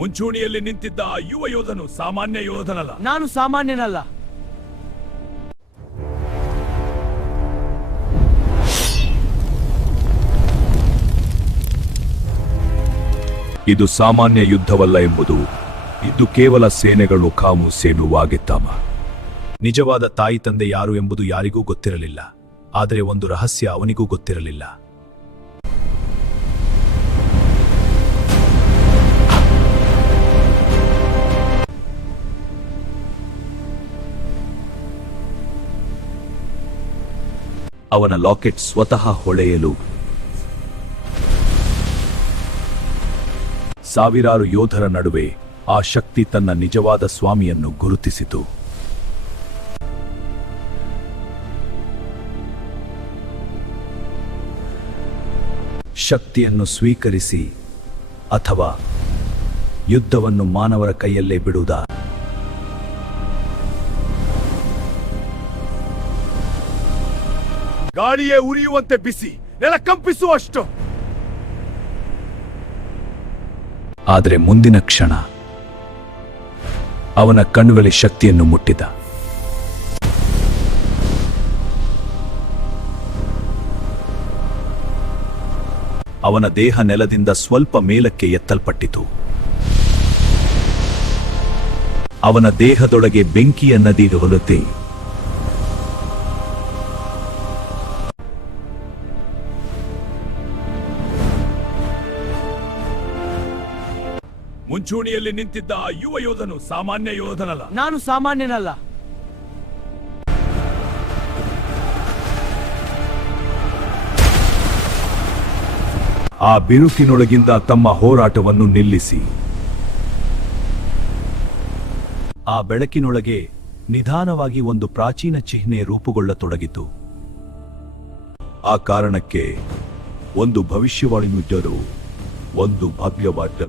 ಮುಂಚೂಣಿಯಲ್ಲಿ ನಿಂತಿದ್ದ ಆ ಯುವ ಯೋಧನು ಸಾಮಾನ್ಯ ಯೋಧನಲ್ಲ. ನಾನು ಸಾಮಾನ್ಯನಲ್ಲ. ಇದು ಸಾಮಾನ್ಯ ಯುದ್ಧವಲ್ಲ ಎಂಬುದು ಇದು ಕೇವಲ ಸೇನೆಗಳು ಕಾಮು ಸೇನುವಾಗಿದ್ದಾಮ. ನಿಜವಾದ ತಾಯಿ ತಂದೆ ಯಾರು ಎಂಬುದು ಯಾರಿಗೂ ಗೊತ್ತಿರಲಿಲ್ಲ. ಆದರೆ ಒಂದು ರಹಸ್ಯ ಅವನಿಗೂ ಗೊತ್ತಿರಲಿಲ್ಲ. ಅವನ ಲಾಕೆಟ್ ಸ್ವತಃ ಹೊಳೆಯಲು ಸಾವಿರಾರು ಯೋಧರ ನಡುವೆ ಆ ಶಕ್ತಿ ತನ್ನ ನಿಜವಾದ ಸ್ವಾಮಿಯನ್ನು ಗುರುತಿಸಿತು. ಶಕ್ತಿಯನ್ನು ಸ್ವೀಕರಿಸಿ ಅಥವಾ ಯುದ್ಧವನ್ನು ಮಾನವರ ಕೈಯಲ್ಲೇ ಬಿಡುವುದಾ? ಗಾಳಿಯೇ ಉರಿಯುವಂತೆ ಬಿಸಿ, ನೆಲ ಕಂಪಿಸುವಷ್ಟು. ಆದರೆ ಮುಂದಿನ ಕ್ಷಣ ಅವನ ಕಣ್ಣುಗಳಲ್ಲಿ ಶಕ್ತಿಯನ್ನು ಮುಟ್ಟಿದ. ಅವನ ದೇಹ ನೆಲದಿಂದ ಸ್ವಲ್ಪ ಮೇಲಕ್ಕೆ ಎತ್ತಲ್ಪಟ್ಟಿತು. ಅವನ ದೇಹದೊಳಗೆ ಬೆಂಕಿಯ ನದಿ ಹೊಲುತ್ತೆ. ಮುಂಚೂಣಿಯಲ್ಲಿ ನಿಂತಿದ್ದ ಆ ಯುವ ಯೋಧನು ಸಾಮಾನ್ಯ ಯೋಧನಲ್ಲ. ನಾನು ಸಾಮಾನ್ಯನಲ್ಲ. ಆ ಬಿರುಕಿನೊಳಗಿಂದ ತಮ್ಮ ಹೋರಾಟವನ್ನು ನಿಲ್ಲಿಸಿ ಆ ಬೆಳಕಿನೊಳಗೆ ನಿಧಾನವಾಗಿ ಒಂದು ಪ್ರಾಚೀನ ಚಿಹ್ನೆ ರೂಪುಗೊಳ್ಳತೊಡಗಿತು. ಆ ಕಾರಣಕ್ಕೆ ಒಂದು ಭವಿಷ್ಯವಾಣಿ ನುಡಿದರು, ಒಂದು ಭವ್ಯವಾದ